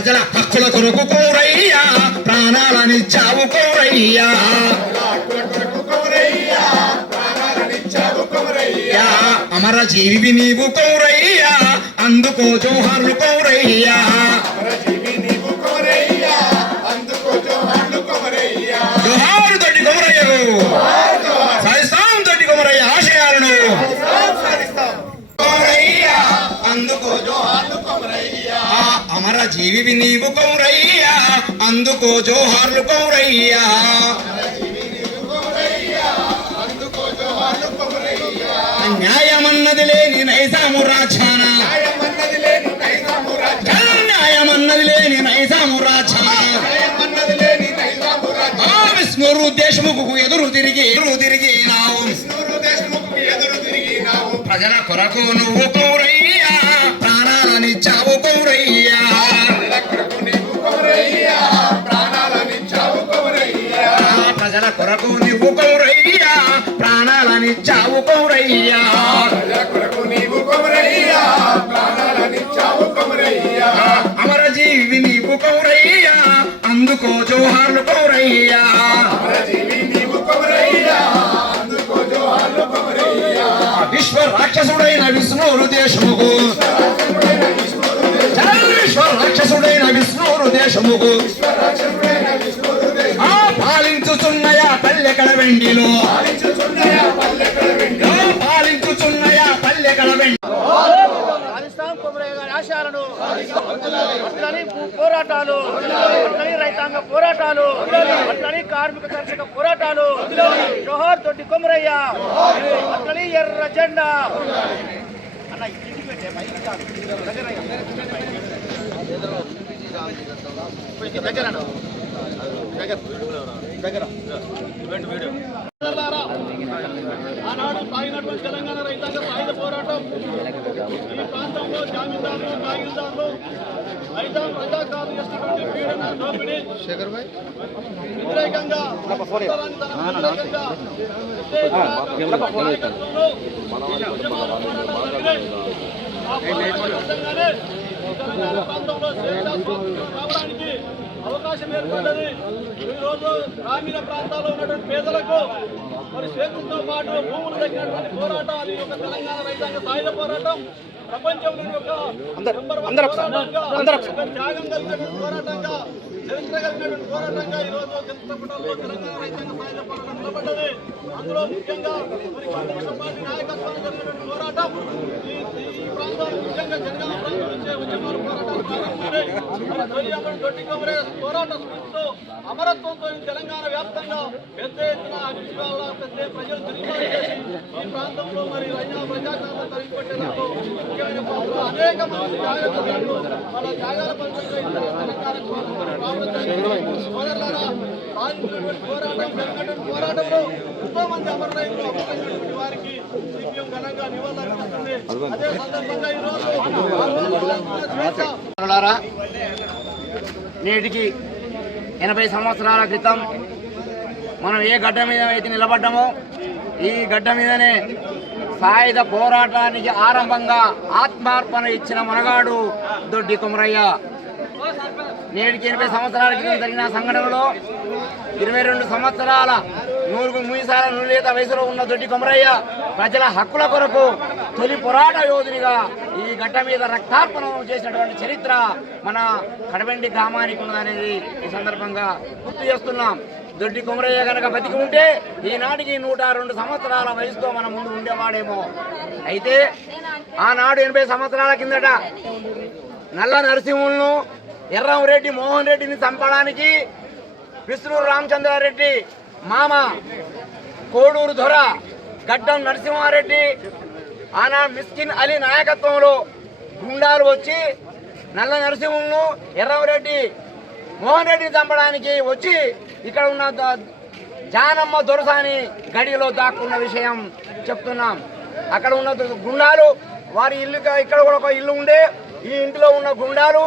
ప్రజల హక్కుల కొరకు కోరయ్యా ప్రాణాలనిచ్చావు కోరయ్యా అమర జీవి నీవు కోరయ్యా అందుకో జోహార్లు కోరయ్యా జోహారు దొడ్డి కొమరయ్యకు సాధిస్తాం దొడ్డి కొమరయ్య ఆశయాలను అందుకో జోహార్లు కొమరయ్యా అమర జీవి నీవు కోరయ్యా అందుకో జోహార్లు కోరయ్యా న్యాయమన్నది లేని నైజాము రాజాన న్యాయమన్నది లేని నైజాము రాజాన విష్ణురు దేశముఖకు ఎదురు తిరిగి ప్రజల కొరకు నువ్వు కోరయ్యా ప్రాణాలనిచ్చావు కోరయ్యా ప్రజల కొరకు నువ్వు కోరయ్యా ప్రాణాలనిచ్చావు కోరయ్యా అమర జీవి నీవు కోరయ్యా అందుకో జోహార్లు కోరయ్యా విశ్వ రాక్షసుడైన విష్ణురు దేశముకు విశ్వ రాక్షసుడైన విష్ణురు దేశముకు పాలించుచున్నయా పల్లెకల వెండిలో పాలించుచున్నయా పల్లెకల వెండి ఆశయాలను పోరాటాలు రైతాంగ పోరాటాలు కార్మిక కర్షక పోరాటాలు జోహార్ దొడ్డి కొమరయ్య ఎర్ర జెండా అన్న ఇంటికి పెట్టే దగ్గర ఆనాడు సాగినటువంటి తెలంగాణ రైతాంగ సాయుధ పోరాటం ఈ ప్రాంతంలో జామీందారులు కాగిదారులు ప్రజాకారులు చేసినటువంటి పీడన దోపిడీ వ్యతిరేకంగా ప్రాంతంలో రావడానికి అవకాశం ఏర్పడ్డది. ఈరోజు గ్రామీణ ప్రాంతాల్లో ఉన్నటువంటి పేదలకు మరి స్వేచ్ఛతో పాటు భూములు దక్కినటువంటి పోరాటం అది ఒక తెలంగాణ రైతాంగ సాయుధ పోరాటం ప్రపంచంలోని ఒక త్యాగం కలిగినటువంటి పోరాటంగా చరిత్ర కలిగినటువంటి పోరాటంగా ఈరోజు చిత్రపటంలో తెలంగాణ రైతాంగ సాయుధ పోరాటం నిలబడ్డది. అందులో ముఖ్యంగా మరి కాంగ్రెస్ పార్టీ నాయకత్వాన్ని జరిగినటువంటి పోరాటం ఈ ప్రాంతాలు ముఖ్యంగా జనగామ ప్రాంతం నుంచే ఉద్యమాలు పోరాటాలు ప్రారంభించాయి. దొడ్డి కాంగ్రెస్ పోరాట స్ఫూర్తితో అమరత్వంతో తెలంగాణ వ్యాప్తంగా పెద్ద ఎత్తున అభివృద్ధి పెద్ద ప్రజలు తిరుగుబాటు చేసి ఈ ప్రాంతంలో మరి ప్రజాకాంత తరిగిపట్టేందుకు ముఖ్యమైన పాత్ర అనేక మంది త్యాగదారులు వాళ్ళ త్యాగాల ఫలితంగా సోదరులారా సాధించినటువంటి పోరాటం జరిగినటువంటి పోరాటంలో ఎంతో మంది అమరులైన అమరులైనటువంటి వారికి సిపిఎం ఘనంగా నివాళులర్పిస్తుంది. అదే సందర్భంగా ఈరోజు నేటికి 80 సంవత్సరాల క్రితం మనం ఏ గడ్డ మీద అయితే నిలబడ్డామో ఈ గడ్డ మీదనే సాయుధ పోరాటానికి ఆరంభంగా ఆత్మార్పణ ఇచ్చిన మనగాడు దొడ్డి కొమరయ్య. నేటికి 80 సంవత్సరాల క్రితం జరిగిన సంఘటనలో 22 సంవత్సరాల మూసాల నూలేత వయసులో ఉన్న దొడ్డి కొమరయ్య ప్రజల హక్కుల కొరకు తొలి పోరాట యోధునిగా ఈ గడ్డ మీద రక్తార్పణం చేసినటువంటి చరిత్ర మన కడవెండి గ్రామానికి ఉన్నదనేది ఈ సందర్భంగా గుర్తు చేస్తున్నాం. దొడ్డి కొమరయ్య కనుక బతికి ఉంటే ఈనాటికి 102 సంవత్సరాల వయసుతో మన ముందు ఉండేవాడేమో. అయితే ఆనాడు 80 సంవత్సరాల కిందట నల్ల నరసింహులను ఎర్రంరెడ్డి మోహన్ రెడ్డిని చంపడానికి విష్ణూరు రామచంద్రారెడ్డి మామ కోడూరు దొర గడ్డం నరసింహారెడ్డి ఆనాడు మిస్కిన్ అలీ నాయకత్వంలో గుండాలు వచ్చి నల్ల నరసింహులను ఎర్రంరెడ్డి మోహన్ రెడ్డిని చంపడానికి వచ్చి ఇక్కడ ఉన్న జానమ్మ దొరసాని గడిలో దాక్కున్న విషయం చెప్తున్నాం. అక్కడ ఉన్న గుండాలు వారి ఇల్లు ఇక్కడ కూడా ఒక ఇల్లు ఉండే ఈ ఇంటిలో ఉన్న గుండాలు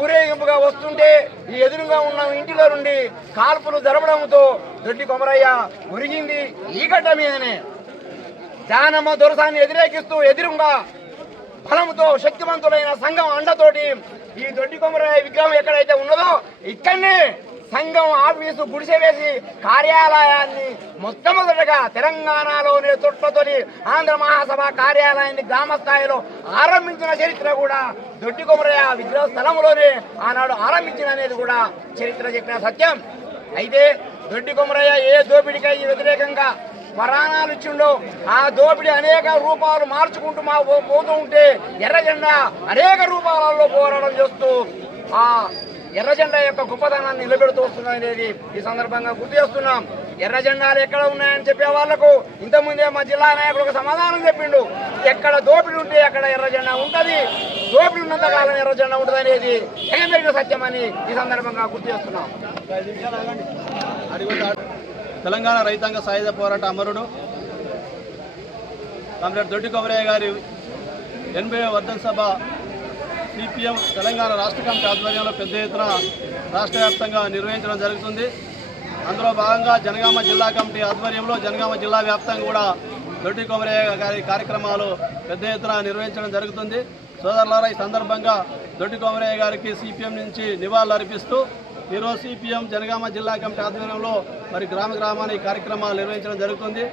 ఊరేగింపుగా వస్తుంటే ఈ ఎదురుగా ఉన్న ఇంటిలో నుండి కాల్పులు జరపడంతో దొడ్డి కొమరయ్య ఒరిగింది ఈ గడ్డ మీదనే. జానమ్మ దొరసాన్ని వ్యతిరేకిస్తూ ఎదురుగా బలంతో శక్తివంతులైన సంఘం అండతోటి ఈ దొడ్డి కొమరయ్య విగ్రహం ఎక్కడైతే ఉన్నదో ఇక్కడనే సంఘం ఆఫీసు గుడిసె వేసి కార్యాలయాన్ని మొట్టమొదటగా తెలంగాణలోనే తొట్టతొలి ఆంధ్ర మహాసభ కార్యాలయాన్ని గ్రామ స్థాయిలో ఆరంభించిన చరిత్ర కూడా దొడ్డి కొమరయ్య విగ్రహ స్థలంలోనే ఆనాడు ఆరంభించిన అనేది కూడా చరిత్ర చెప్పిన సత్యం. అయితే దొడ్డి కొమరయ్య ఏ దోపిడికై వ్యతిరేకంగా పరాణాలు ఇచ్చిండో ఆ దోపిడీ అనేక రూపాలు మార్చుకుంటూ పోతూ ఉంటే ఎర్ర జెండా అనేక రూపాలలో పోరాటం చేస్తూ ఆ ఎర్ర జెండా యొక్క గొప్పతనాన్ని నిలబెడుతూ వస్తుందనేది ఈ సందర్భంగా గుర్తు చేస్తున్నాం. ఎర్ర జెండాలు ఎక్కడ ఉన్నాయని చెప్పే వాళ్లకు ఇంతకుముందే మా జిల్లా నాయకుడు ఒక సమాధానం చెప్పిండు. ఎక్కడ దోపిడీ ఉంటే అక్కడ ఎర్ర జెండా ఉంటుంది, దోపిడీ ఉన్నంత కాలం ఎర్ర జెండా ఉంటుంది అనేది జగమెరిగిన సత్యం అని ఈ సందర్భంగా గుర్తు చేస్తున్నాం. తెలంగాణ రైతాంగ సాయుధ పోరాట అమరుడు కామ్రేడ్ దొడ్డి కొమరయ్య గారి 80వ వర్ధంతి సభ సిపిఎం తెలంగాణ రాష్ట్ర కమిటీ ఆధ్వర్యంలో పెద్ద ఎత్తున రాష్ట్ర వ్యాప్తంగా నిర్వహించడం జరుగుతుంది. అందులో భాగంగా జనగామ జిల్లా కమిటీ ఆధ్వర్యంలో జనగామ జిల్లా వ్యాప్తంగా కూడా దొడ్డి కొమరయ్య గారి కార్యక్రమాలు పెద్ద ఎత్తున నిర్వహించడం జరుగుతుంది. సోదరులారా, ఈ సందర్భంగా దొడ్డి కొమరయ్య గారికి సిపిఎం నుంచి నివాళులు అర్పిస్తూ ఈరోజు సిపిఎం జనగామ జిల్లా కమిటీ ఆధ్వర్యంలో మరి గ్రామానికి కార్యక్రమాలు నిర్వహించడం జరుగుతుంది.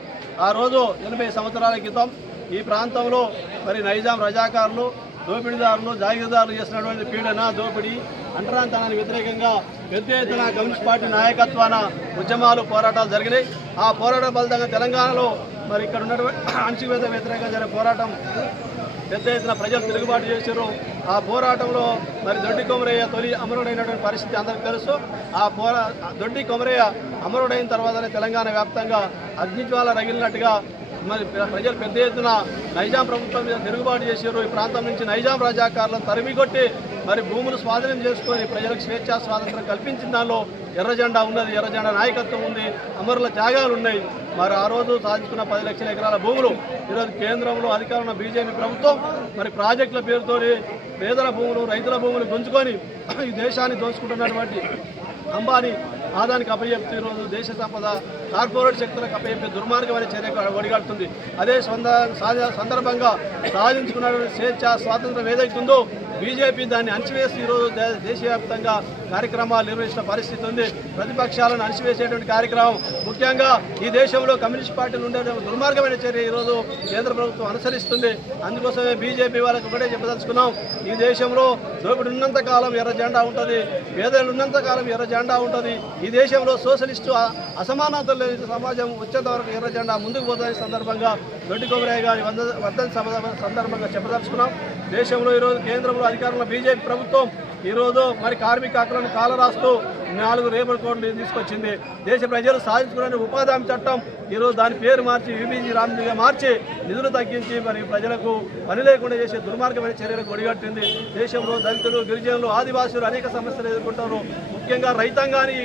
ఆ రోజు 80 సంవత్సరాల క్రితం ఈ ప్రాంతంలో మరి నైజాం రజాకారులు, దోపిడీదారులు, జాగీర్దారులు చేసినటువంటి పీడన, దోపిడీ, అంటరాంతనానికి వ్యతిరేకంగా పెద్ద ఎత్తున కమ్యూనిస్ట్ పార్టీ నాయకత్వాన ఉద్యమాలు, పోరాటాలు జరిగినాయి. ఆ పోరాట ఫలితంగా తెలంగాణలో మరి ఇక్కడ ఉన్నటువంటి అణచివేత వ్యతిరేకంగా జరిగే పోరాటం పెద్ద ఎత్తున ప్రజలు తిరుగుబాటు చేశారు. ఆ పోరాటంలో మరి దొడ్డి కొమరయ్య తొలి అమరుడైనటువంటి పరిస్థితి అందరికీ తెలుసు. ఆ దొడ్డి కొమరయ్య అమరుడైన తర్వాతనే తెలంగాణ వ్యాప్తంగా అగ్నిజ్వాల రగిలినట్టుగా మరి ప్రజలు పెద్ద ఎత్తున నైజాం ప్రభుత్వం మీద తిరుగుబాటు చేశారు. ఈ ప్రాంతం నుంచి నైజాం రజాకారులను తరిమికొట్టి మరి భూములు స్వాధీనం చేసుకొని ప్రజలకు స్వేచ్ఛా స్వాతంత్రం కల్పించిన దానిలో ఎర్ర జెండా ఉన్నది, ఎర్ర జెండా నాయకత్వం ఉంది, అమరుల త్యాగాలు ఉన్నాయి. మరి ఆ రోజు సాధించుకున్న 10 లక్షల ఎకరాల భూములు ఈరోజు కేంద్రంలో అధికారంలో బీజేపీ ప్రభుత్వం మరి ప్రాజెక్టుల పేరుతో పేదల భూములు, రైతుల భూములు గుంజుకొని ఈ దేశాన్ని దోచుకుంటున్నటువంటి అంబానీ, ఆదానికి అప్పచెప్తే ఈరోజు దేశ సంపద కార్పొరేట్ శక్తులకు అప్పచెప్పే దుర్మార్గమైన చర్య ఒడిగడుతుంది. అదే సందర్భంగా సాధించుకున్నటువంటి స్వేచ్ఛ స్వాతంత్రం ఏదైతుందో బీజేపీ దాన్ని అణచివేసి ఈరోజు దేశవ్యాప్తంగా కార్యక్రమాలు నిర్వహించిన పరిస్థితి ఉంది. ప్రతిపక్షాలను అణచివేసేటువంటి కార్యక్రమం ముఖ్యంగా ఈ దేశంలో కమ్యూనిస్ట్ పార్టీలు ఉండే దుర్మార్గమైన చర్య ఈరోజు కేంద్ర ప్రభుత్వం అనుసరిస్తుంది. అందుకోసమే బీజేపీ వాళ్ళకి ఒకటే చెప్పదలుచుకున్నాం, ఈ దేశంలో దోపిడీ ఉన్నంత కాలం ఎర్ర జెండా ఉంటుంది, పేదలు ఉన్నంత కాలం ఎర్ర జెండా ఉంటుంది. ఈ దేశంలో సోషలిస్టు అసమానతలు లేని సమాజం వచ్చేంత వరకు ఎర్ర జెండా ముందుకు పోతున్న సందర్భంగా దొడ్డి కొమరయ్య గారి వర్ధంతి సభ సందర్భంగా చెప్పదలుచుకున్నాం. దేశంలో ఈరోజు కేంద్రంలో అధికారంలో బీజేపీ ప్రభుత్వం ఈరోజు మరి కార్మిక హక్కులను కాలరాస్తూ 4 లేబర్ కోడ్లు తీసుకొచ్చింది. దేశ ప్రజలు సాధించుకునే ఉపాధి హామీ చట్టం ఈరోజు దాని పేరు మార్చి యూబీజీ రామ్జీగా మార్చి నిధులు తగ్గించి మరి ప్రజలకు పని లేకుండా చేసే దుర్మార్గమైన చర్యలకు ఒడిగట్టింది. దేశంలో దళితులు, గిరిజనులు, ఆదివాసులు అనేక సమస్యలు ఎదుర్కొంటారు. ముఖ్యంగా రైతాంగాన్ని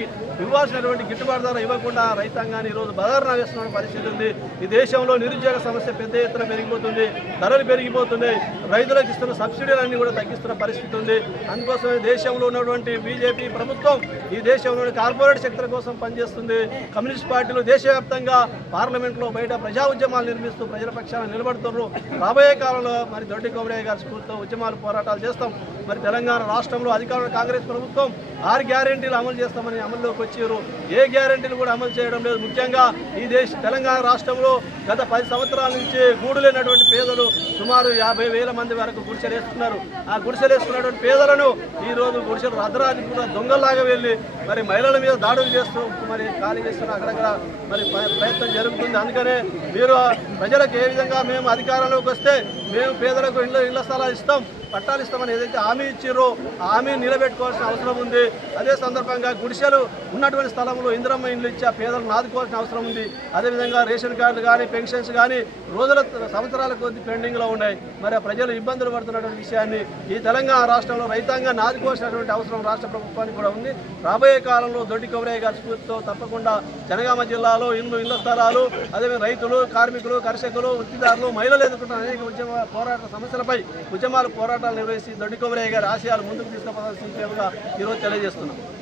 ఇవ్వాల్సినటువంటి గిట్టుబాటు ధర ఇవ్వకుండా రైతాంగాన్ని ఈరోజు బదారున వేస్తున్న పరిస్థితి ఉంది. ఈ దేశంలో నిరుద్యోగ సమస్య పెద్ద ఎత్తున పెరిగిపోతుంది, ధరలు పెరిగిపోతున్నాయి, రైతులకు ఇస్తున్న సబ్సిడీలన్నీ కూడా తగ్గిస్తున్న పరిస్థితి ఉంది. అందుకోసమే దేశంలో ఉన్నటువంటి బీజేపీ ప్రభుత్వం ఈ దేశంలోని కార్పొరేట్ శక్తుల కోసం పనిచేస్తుంది. కమ్యూనిస్ట్ పార్టీలు దేశవ్యాప్తంగా పార్లమెంట్లో బయట ప్రజా ఉద్యమాలు నిర్మిస్తూ ప్రజల పక్షాన నిలబడుతున్నారు. రాబోయే కాలంలో మరి దొడ్డి కొమరయ్య గారి స్ఫూర్తితో ఉద్యమాలు, పోరాటాలు చేస్తాం. మరి తెలంగాణ రాష్ట్రంలో అధికారంలో కాంగ్రెస్ ప్రభుత్వం 6 గ్యారెంటీలు అమలు చేస్తామని అమల్లోకి వచ్చారు. ఏ గ్యారెంటీలు కూడా అమలు చేయడం లేదు. ముఖ్యంగా ఈ తెలంగాణ రాష్ట్రంలో గత 10 సంవత్సరాల నుంచి గూడు లేనటువంటి పేదలు సుమారు 50,000 మంది వరకు గుడిసెలేస్తున్నారు. ఆ గుడిసెలేసుకున్నటువంటి పేదలను ఈరోజు గుడిసెలు అర్ధరాత్రి కూడా దొంగల్లాగా వెళ్ళి మరి మహిళల మీద దాడులు చేస్తూ మరి ఖాళీ చేస్తున్న అక్కడక్కడ మరి ప్రయత్నం జరుగుతుంది. అందుకనే మీరు ప్రజలకు ఏ విధంగా మేము అధికారంలోకి వస్తే మేము పేదలకు ఇళ్ల స్థలాలు ఇస్తాం, పట్టాలు ఇస్తామని ఏదైతే హామీ ఇచ్చారో ఆ హామీ నిలబెట్టుకోవాల్సిన అవసరం ఉంది. అదే సందర్భంగా గుడిసెలు ఉన్నటువంటి స్థలంలో ఇందిరమ్మ ఇండ్లు ఇచ్చి ఆ పేదలను ఆదుకోవాల్సిన అవసరం ఉంది. అదేవిధంగా రేషన్ కార్డులు కానీ, పెన్షన్స్ కానీ సంవత్సరాల కొద్ది పెండింగ్లో ఉన్నాయి. మరి ప్రజలు ఇబ్బందులు పడుతున్నటువంటి విషయాన్ని ఈ తెలంగాణ రాష్ట్రంలో రైతాంగాన్ని ఆదుకోవాల్సినటువంటి అవసరం రాష్ట్ర ప్రభుత్వానికి కూడా ఉంది. రాబోయే కాలంలో దొడ్డి కొమరయ్య గారి స్ఫూర్తితో తప్పకుండా జనగామ జిల్లాలో ఇళ్ల స్థలాలు, అదేవిధంగా రైతులు, కార్మికులు, కర్షకులు, వృత్తిదారులు, మహిళలు ఎదుర్కొంటున్న అనేక పోరాట సమస్యలపై పోరాటాలు నిర్వహించి దొడ్డి కొమరయ్య గారి ఆశయాలు ముందుకు తీసుకుపోవాల్సిందిగా ఈరోజు తెలియజేస్తున్నాం.